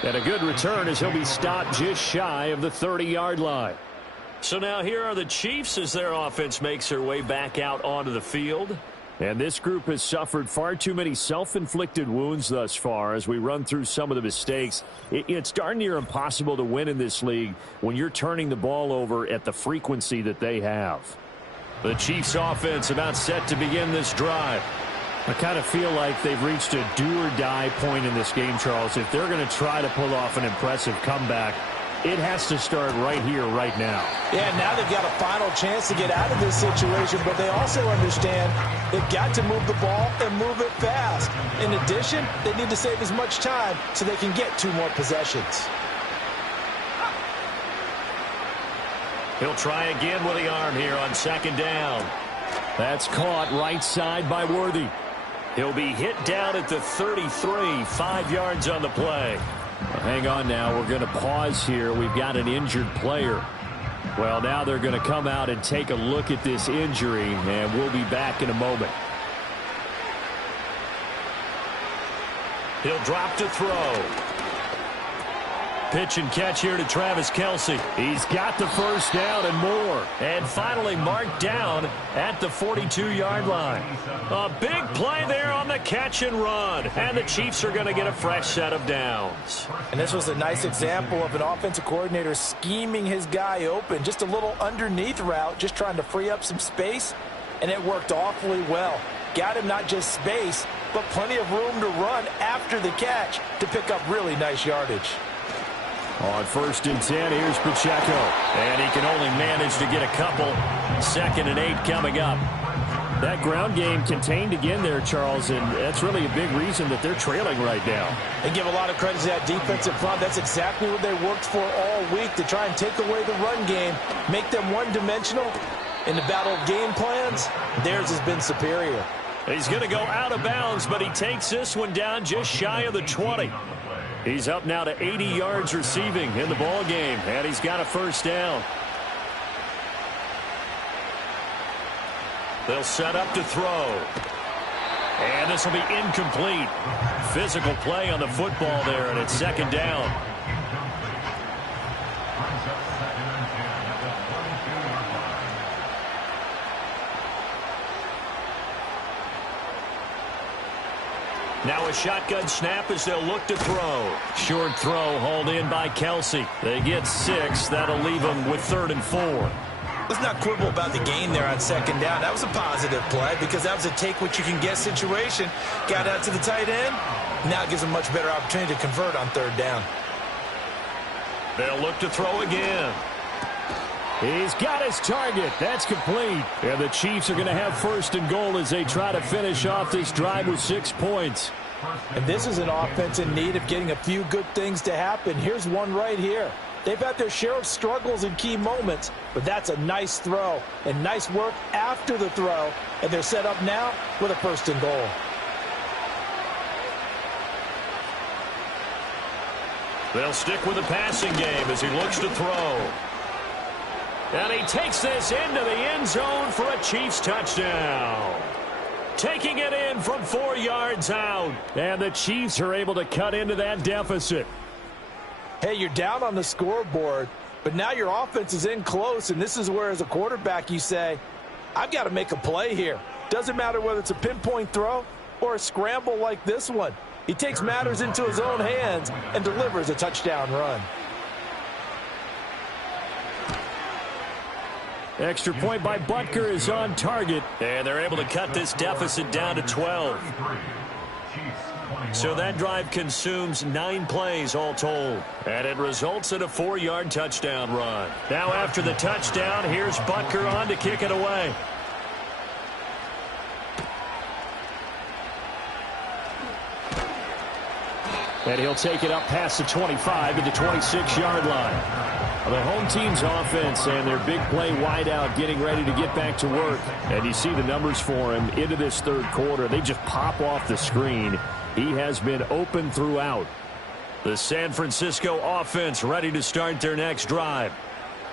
And a good return as he'll be stopped just shy of the 30-yard line. So now here are the Chiefs as their offense makes their way back out onto the field. And this group has suffered far too many self-inflicted wounds thus far as we run through some of the mistakes. It's darn near impossible to win in this league when you're turning the ball over at the frequency that they have. The Chiefs offense about set to begin this drive. I kind of feel like they've reached a do-or-die point in this game, Charles. If they're going to try to pull off an impressive comeback, it has to start right here, right now. Yeah, now they've got a final chance to get out of this situation, but they also understand they've got to move the ball and move it fast. In addition, they need to save as much time so they can get 2 more possessions. He'll try again with the arm here on 2nd down. That's caught right side by Worthy. He'll be hit down at the 33, 5 yards on the play. Hang on now. We're going to pause here. We've got an injured player. Well, now they're going to come out and take a look at this injury, and we'll be back in a moment. He'll drop to throw. Pitch and catch here to Travis Kelce. He's got the first down and more. And finally marked down at the 42-yard line. A big play there on the catch and run. And the Chiefs are going to get a fresh set of downs. And this was a nice example of an offensive coordinator scheming his guy open. Just a little underneath route, just trying to free up some space. And it worked awfully well. Got him not just space, but plenty of room to run after the catch to pick up really nice yardage. On 1st and 10, here's Pacheco. And he can only manage to get a couple. 2nd and 8 coming up. That ground game contained again there, Charles, and that's really a big reason that they're trailing right now. They give a lot of credit to that defensive front. That's exactly what they worked for all week, to try and take away the run game, make them one-dimensional. In the battle of game plans, theirs has been superior. He's going to go out of bounds, but he takes this one down just shy of the 20. He's up now to 80 yards receiving in the ball game, and he's got a first down. They'll set up to throw. And this will be incomplete. Physical play on the football there, and it's 2nd down. Now a shotgun snap as they'll look to throw. Short throw hauled in by Kelce. They get 6. That'll leave them with 3rd and 4. Let's not quibble about the gain there on 2nd down. That was a positive play because that was a take-what-you-can-get situation. Got out to the tight end. Now it gives them a much better opportunity to convert on 3rd down. They'll look to throw again. He's got his target. That's complete. And the Chiefs are going to have 1st and goal as they try to finish off this drive with 6 points. And this is an offense in need of getting a few good things to happen. Here's one right here. They've had their share of struggles in key moments, but that's a nice throw and nice work after the throw. And they're set up now with a 1st and goal. They'll stick with the passing game as he looks to throw. And he takes this into the end zone for a Chiefs touchdown. Taking it in from 4 yards out. And the Chiefs are able to cut into that deficit. Hey, you're down on the scoreboard, but now your offense is in close, and this is where, as a quarterback, you say, I've got to make a play here. Doesn't matter whether it's a pinpoint throw or a scramble like this one. He takes matters into his own hands and delivers a touchdown run. Extra point by Butker is on target. And they're able to cut this deficit down to 12. So that drive consumes 9 plays all told. And it results in a 4-yard touchdown run. Now after the touchdown, here's Butker on to kick it away. And he'll take it up past the 25 to the 26-yard line. The home team's offense and their big play wideout getting ready to get back to work. And you see the numbers for him into this 3rd quarter. They just pop off the screen. He has been open throughout. The San Francisco offense ready to start their next drive.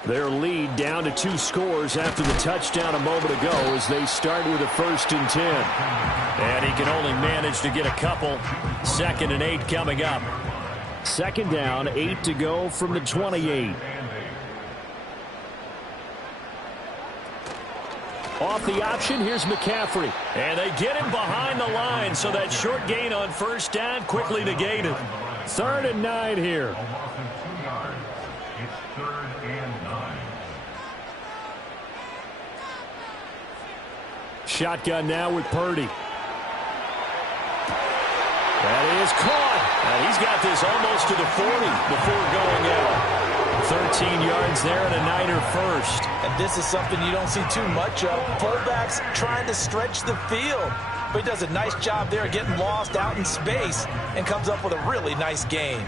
Their lead down to 2 scores after the touchdown a moment ago as they start with a 1st and 10. And he can only manage to get a couple. 2nd and 8 coming up. 2nd down, 8 to go from the 28. Off the option, here's McCaffrey. And they get him behind the line, so that short gain on 1st down quickly negated. 3rd and 9 here. Shotgun now with Purdy. That is caught. And he's got this almost to the 40 before going out. 13 yards there and a Niner first. And this is something you don't see too much of. Fullbacks trying to stretch the field. But he does a nice job there getting lost out in space and comes up with a really nice gain.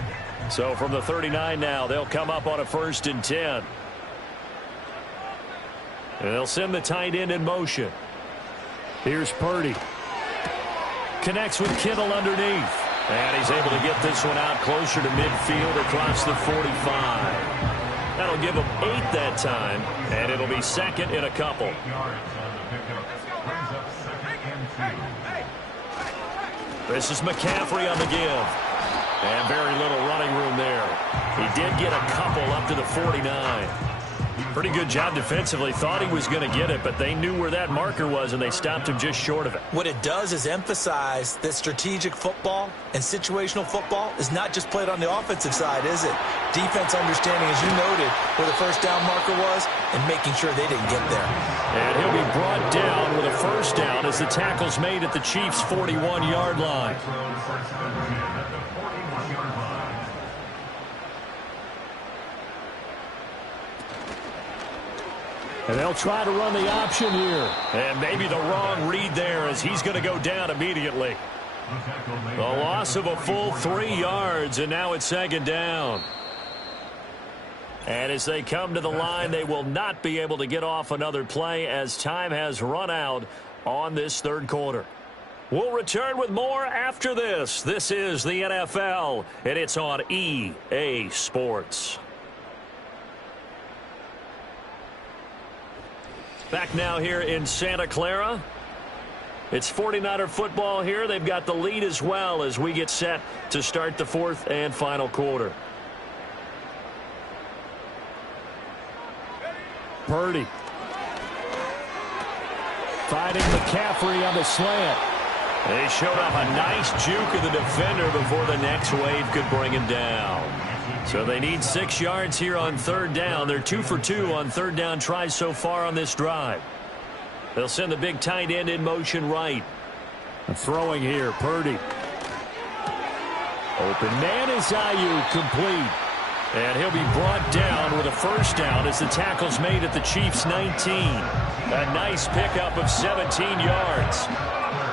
So from the 39 now, they'll come up on a 1st and 10. And they'll send the tight end in motion. Here's Purdy. Connects with Kittle underneath. And he's able to get this one out closer to midfield across the 45. That'll give him 8 that time, and it'll be 2nd and a couple. This is McCaffrey on the give. And very little running room there. He did get a couple up to the 49. Pretty good job defensively. Thought he was going to get it, but they knew where that marker was, and they stopped him just short of it. What it does is emphasize that strategic football and situational football is not just played on the offensive side, is it? Defense understanding, as you noted, where the first down marker was and making sure they didn't get there. And he'll be brought down with a first down as the tackle's made at the Chiefs' 41-yard line. And they'll try to run the option here. And maybe the wrong read there as he's going to go down immediately. A loss of a full 3 yards, and now it's second down. And as they come to the line, they will not be able to get off another play as time has run out on this third quarter. We'll return with more after this. This is the NFL, and it's on EA Sports. Back now here in Santa Clara. It's 49er football here. They've got the lead as well as we get set to start the fourth and final quarter. Purdy. Fighting McCaffrey on the slant. They showed off a nice juke of the defender before the next wave could bring him down. So they need 6 yards here on third down. They're 2 for 2 on third down tries so far on this drive. They'll send the big tight end in motion right. Throwing here, Purdy. Open man is Ayuk, complete. And he'll be brought down with a first down as the tackle's made at the Chiefs' 19. A nice pickup of 17 yards.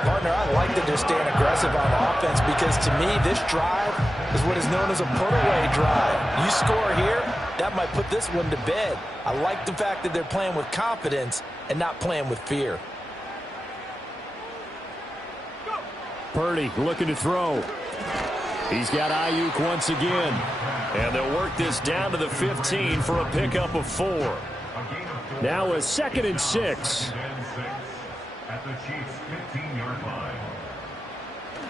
Partner, I like that they're staying aggressive on offense because to me, this drive is what is known as a put-away drive. You score here, that might put this one to bed. I like the fact that they're playing with confidence and not playing with fear. Purdy looking to throw. He's got Ayuk once again. And they'll work this down to the 15 for a pickup of 4. Now a 2nd and 6. At the Chiefs' 15-yard line.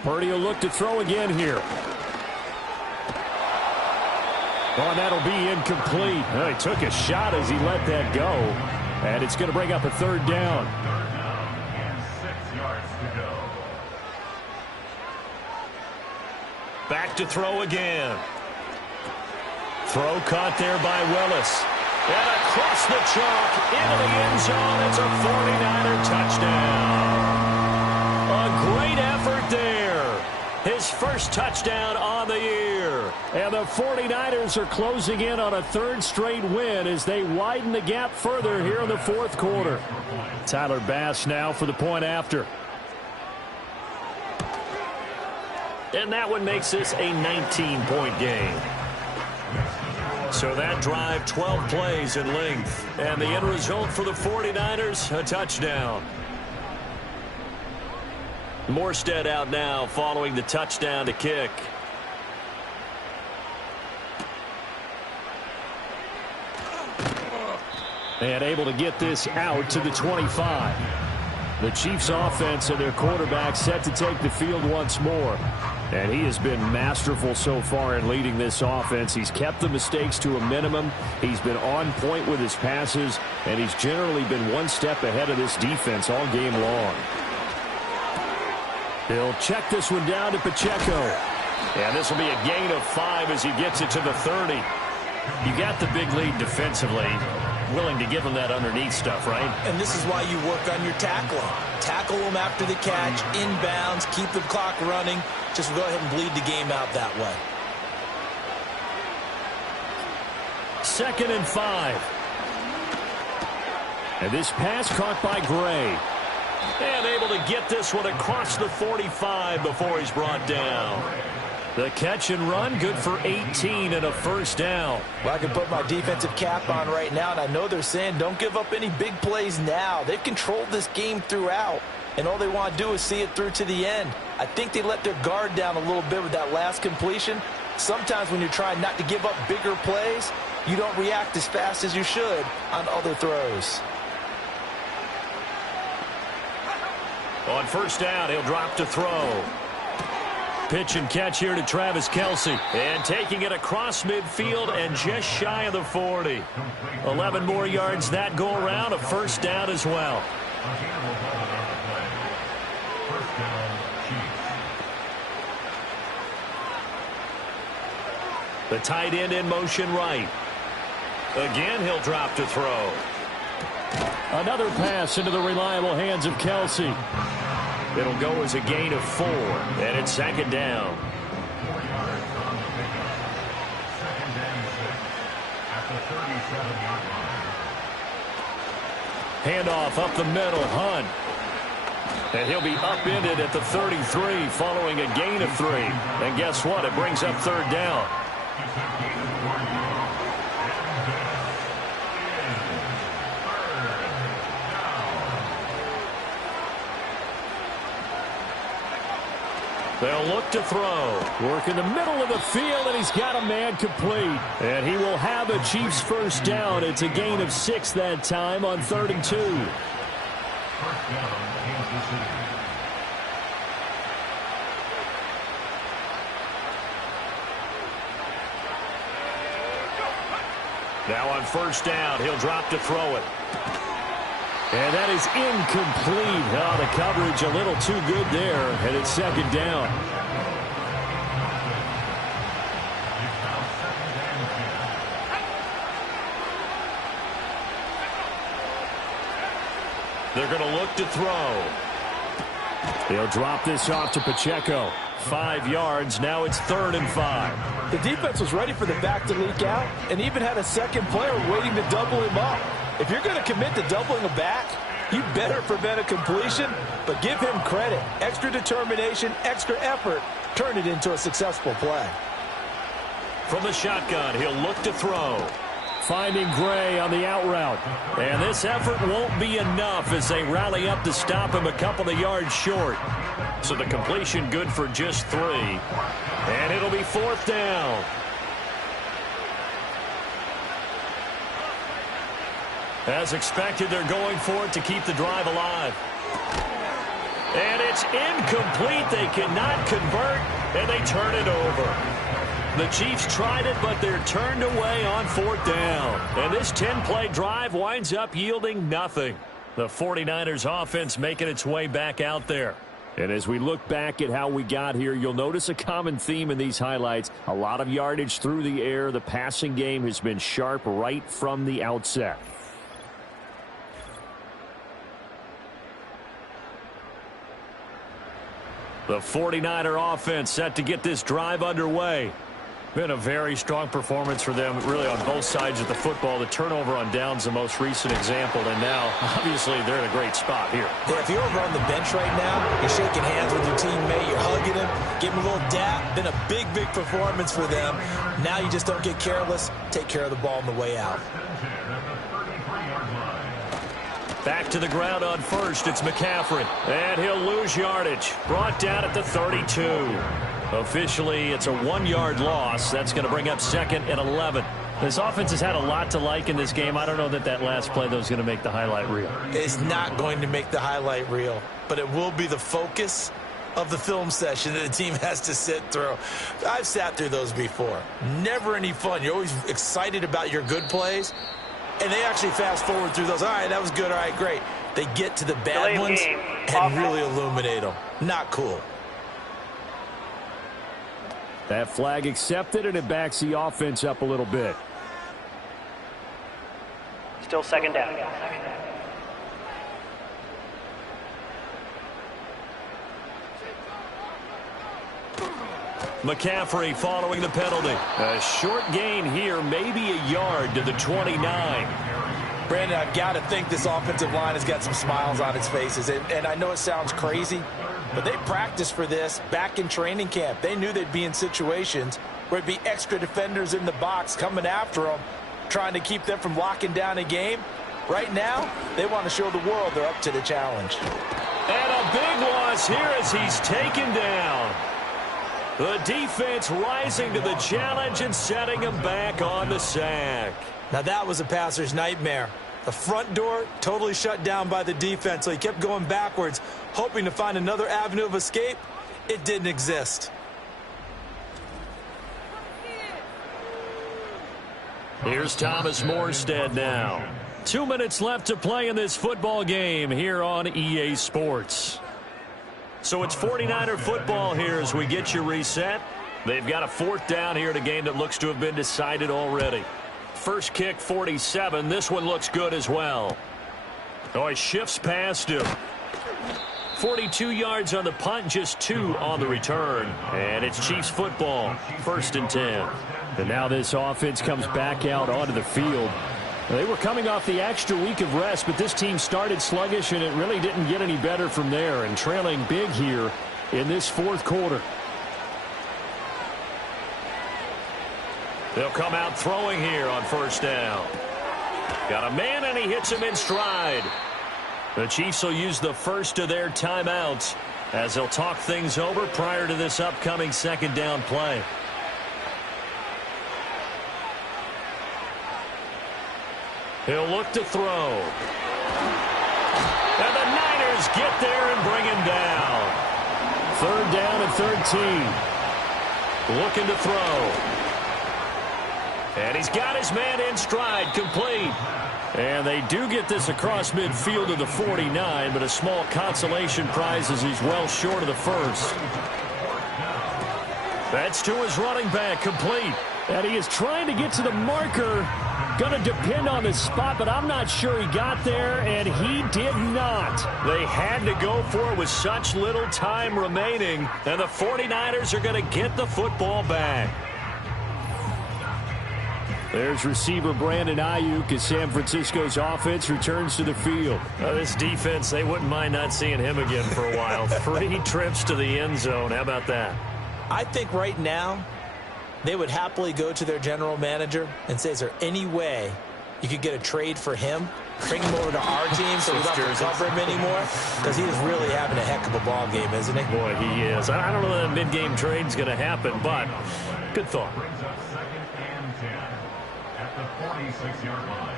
Purdy will look to throw again here. Oh, and that'll be incomplete. Well, he took a shot as he let that go. And it's going to bring up a third down. Third down and 6 yards to go. Back to throw again. Throw caught there by Willis. And across the chalk into the end zone. It's a 49er touchdown. A great effort there. His first touchdown on the year. And the 49ers are closing in on a third straight win as they widen the gap further here in the fourth quarter. Tyler Bass now for the point after. And that one makes this a 19-point game. So that drive, 12 plays in length. And the end result for the 49ers, a touchdown. Morstead out now following the touchdown to kick. And able to get this out to the 25. The Chiefs offense and their quarterback set to take the field once more. And he has been masterful so far in leading this offense. He's kept the mistakes to a minimum. He's been on point with his passes. And he's generally been one step ahead of this defense all game long. He'll check this one down to Pacheco. And this will be a gain of 5 as he gets it to the 30. You got the big lead defensively. Willing to give him that underneath stuff, right? And this is why you work on your tackling. Tackle them after the catch, inbounds, keep the clock running. Just go ahead and bleed the game out that way. 2nd and 5. And this pass caught by Gray. And able to get this one across the 45 before he's brought down. The catch and run, good for 18 and a first down. Well, I can put my defensive cap on right now, and I know they're saying don't give up any big plays now. They've controlled this game throughout, and all they want to do is see it through to the end. I think they let their guard down a little bit with that last completion. Sometimes when you're trying not to give up bigger plays, you don't react as fast as you should on other throws. On first down, he'll drop to throw. Pitch and catch here to Travis Kelce. And taking it across midfield and just shy of the 40. 11 more yards that go around, a first down as well. The tight end in motion right. Again, he'll drop to throw. Another pass into the reliable hands of Kelce. It'll go as a gain of 4, and it's second down. Handoff up the middle, Hunt. And he'll be upended at the 33 following a gain of 3. And guess what? It brings up third down. They'll look to throw. Work in the middle of the field, and he's got a man complete. And he will have a Chiefs first down. It's a gain of 6 that time on 3rd and 2. Now on first down, he'll drop to throw it. And that is incomplete. Oh, the coverage a little too good there, and it's second down. They're going to look to throw. They'll drop this off to Pacheco. 5 yards. Now it's 3rd and 5. The defense was ready for the back to leak out and even had a second player waiting to double him up. If you're going to commit to doubling a back, you better prevent a completion, but give him credit. Extra determination, extra effort, turn it into a successful play. From the shotgun, he'll look to throw. Finding Gray on the out route. And this effort won't be enough as they rally up to stop him a couple of yards short. So the completion good for just 3. And it'll be 4th down. As expected, they're going for it to keep the drive alive. And it's incomplete. They cannot convert, and they turn it over. The Chiefs tried it, but they're turned away on 4th down. And this 10-play drive winds up yielding nothing. The 49ers offense making its way back out there. And as we look back at how we got here, you'll notice a common theme in these highlights. A lot of yardage through the air. The passing game has been sharp right from the outset. The 49er offense set to get this drive underway. Been a very strong performance for them, really, on both sides of the football. The turnover on downs, the most recent example, and now, obviously, they're in a great spot here. Yeah, if you're over on the bench right now, you're shaking hands with your teammate, you're hugging him, giving him a little dap. Been a big, big performance for them. Now you just don't get careless. Take care of the ball on the way out. Back to the ground on first. It's McCaffrey. And he'll lose yardage. Brought down at the 32. Officially, it's a 1-yard loss. That's going to bring up 2nd and 11. This offense has had a lot to like in this game. I don't know that that last play, though, is going to make the highlight reel. It's not going to make the highlight reel, but it will be the focus of the film session that the team has to sit through. I've sat through those before. Never any fun. You're always excited about your good plays, and they actually fast forward through those. All right, that was good. All right, great. They get to the bad ones and really illuminate them. Not cool. That flag accepted, and it backs the offense up a little bit. Still second down. McCaffrey following the penalty. A short gain here, maybe a yard to the 29. Brandon, I've got to think this offensive line has got some smiles on its faces. And I know it sounds crazy, but they practiced for this back in training camp. They knew they'd be in situations where it'd be extra defenders in the box coming after them, trying to keep them from locking down a game. Right now, they want to show the world they're up to the challenge. And a big loss here as he's taken down. The defense rising to the challenge and setting him back on the sack. Now that was a passer's nightmare. The front door totally shut down by the defense, so he kept going backwards, hoping to find another avenue of escape. It didn't exist. Here's Thomas Morstead now. 2 minutes left to play in this football game here on EA Sports. So it's 49er football here as we get you reset. They've got a 4th down here in a game that looks to have been decided already. First kick, 47. This one looks good as well. Oh, he shifts past him. 42 yards on the punt, just 2 on the return. And it's Chiefs football, 1st and 10. And now this offense comes back out onto the field. They were coming off the extra week of rest, but this team started sluggish, and it really didn't get any better from there, and trailing big here in this 4th quarter. They'll come out throwing here on 1st down. Got a man, and he hits him in stride. The Chiefs will use the first of their timeouts as they'll talk things over prior to this upcoming 2nd down play. He'll look to throw. And the Niners get there and bring him down. 3rd down and 13. Looking to throw. And he's got his man in stride, complete. And they do get this across midfield to the 49, but a small consolation prize as he's well short of the first. That's to his running back, complete. And he is trying to get to the marker. Going to depend on the spot, but I'm not sure he got there, and he did not. They had to go for it with such little time remaining, and the 49ers are going to get the football back. There's receiver Brandon Ayuk as San Francisco's offense returns to the field. This defense, they wouldn't mind not seeing him again for a while. 3 trips to the end zone. How about that? I think right now they would happily go to their general manager and say, is there any way you could get a trade for him? Bring him over to our team so we don't have to cover him anymore? Because he is really having a heck of a ball game, isn't he? Boy, he is. I don't know that a mid-game trade's going to happen, but good thought. Brings us 2nd and 10 at the 46-yard line.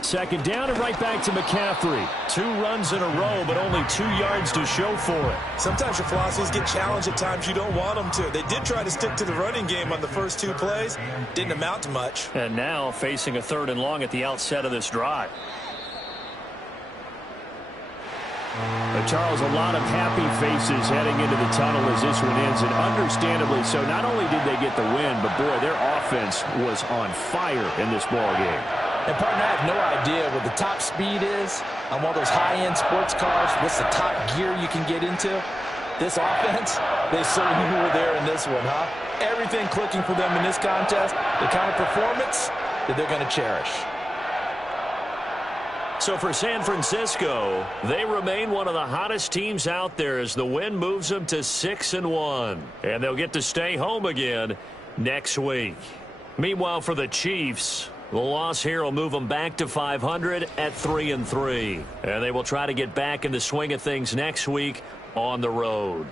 2nd down and right back to McCaffrey. 2 runs in a row, but only 2 yards to show for it. Sometimes your philosophies get challenged at times you don't want them to. They did try to stick to the running game on the first 2 plays. Didn't amount to much. And now facing a 3rd and long at the outset of this drive. Charles, a lot of happy faces heading into the tunnel as this one ends, and understandably so. Not only did they get the win, but boy, their offense was on fire in this ball game. And partner, I have no idea what the top speed is on one of those high-end sports cars. What's the top gear you can get into? This offense, they certainly were there in this one, huh? Everything clicking for them in this contest, the kind of performance that they're going to cherish. So for San Francisco, they remain one of the hottest teams out there as the win moves them to 6-1. And they'll get to stay home again next week. Meanwhile, for the Chiefs, the loss here will move them back to 500 at 3-3. And they will try to get back in the swing of things next week on the road.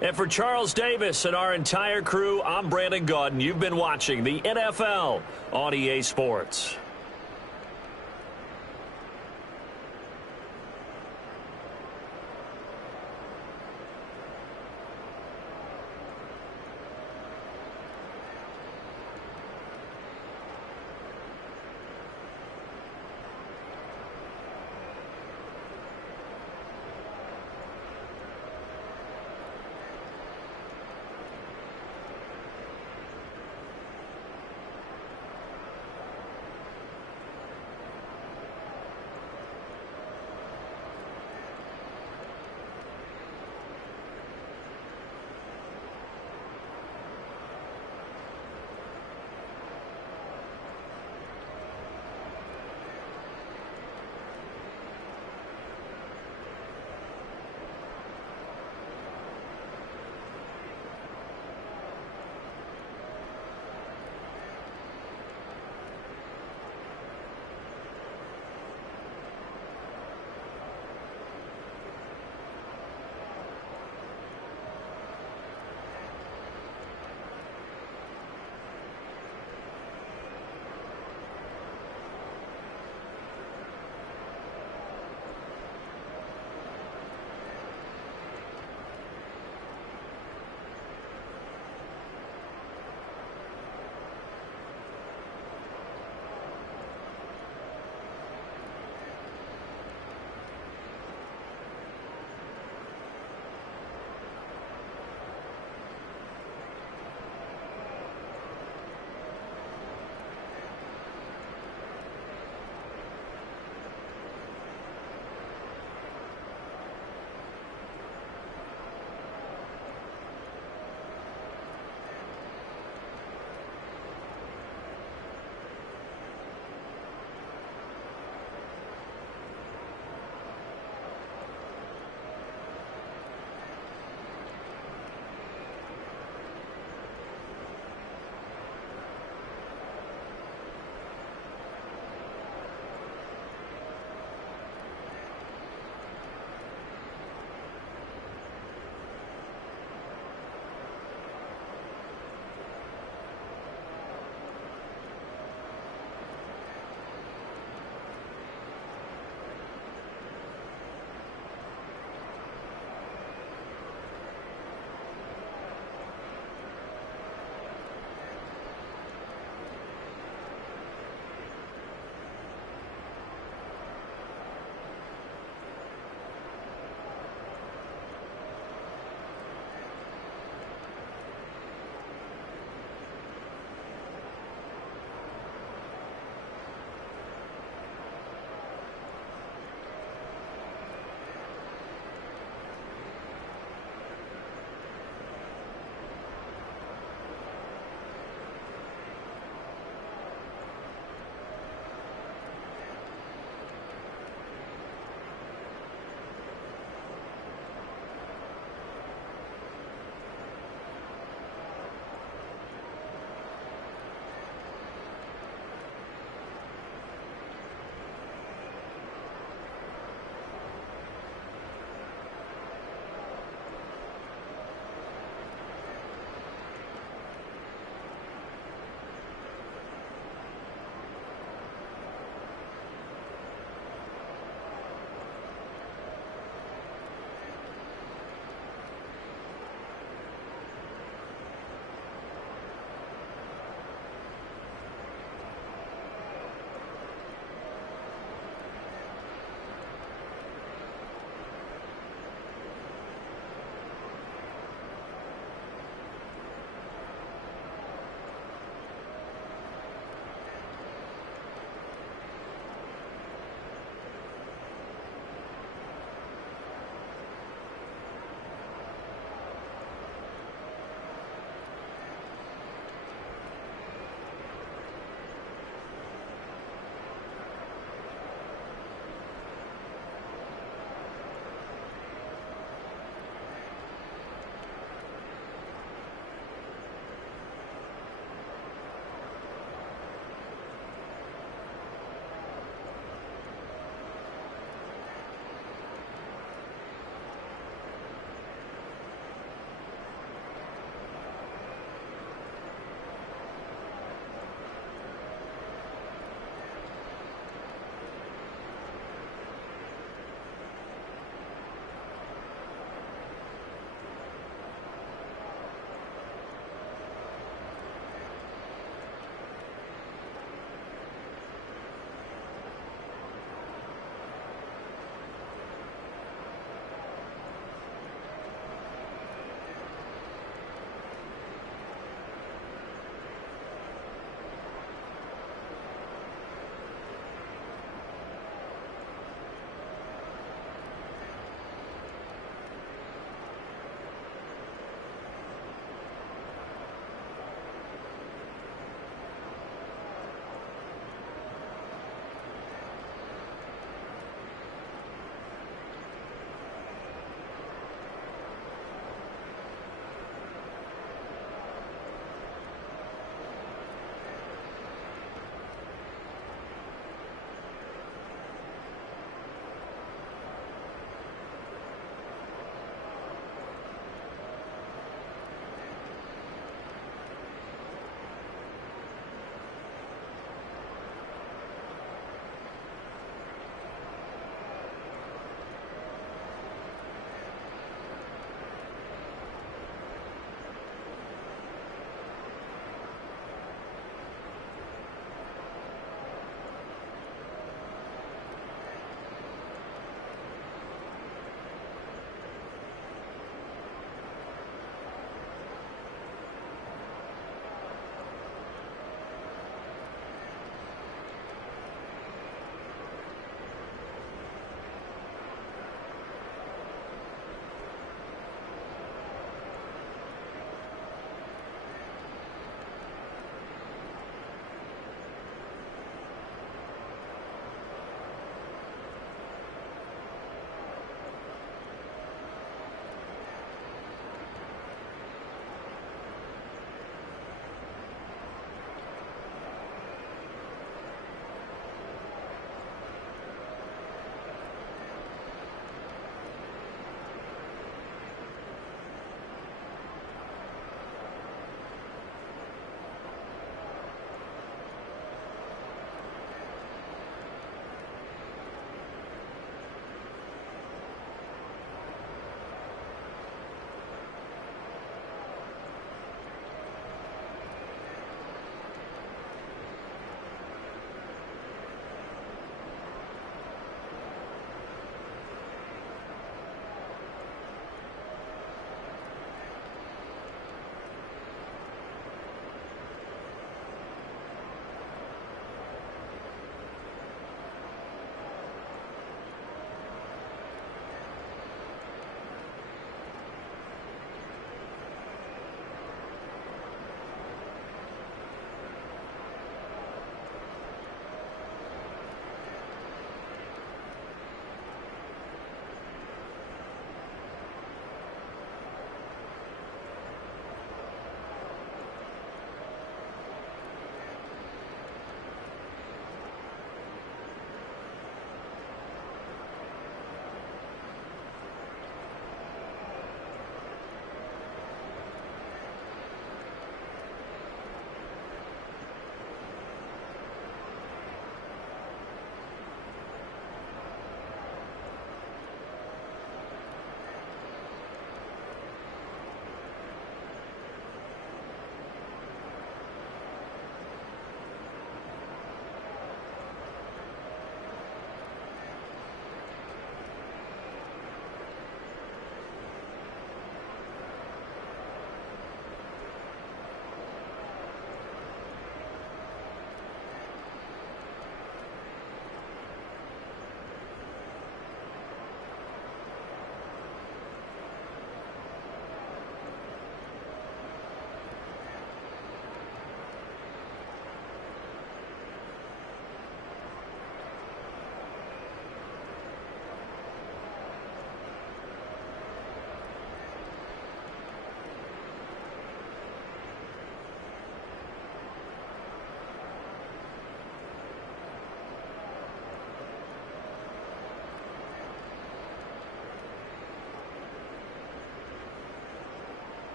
And for Charles Davis and our entire crew, I'm Brandon Gaudin. You've been watching the NFL on EA Sports.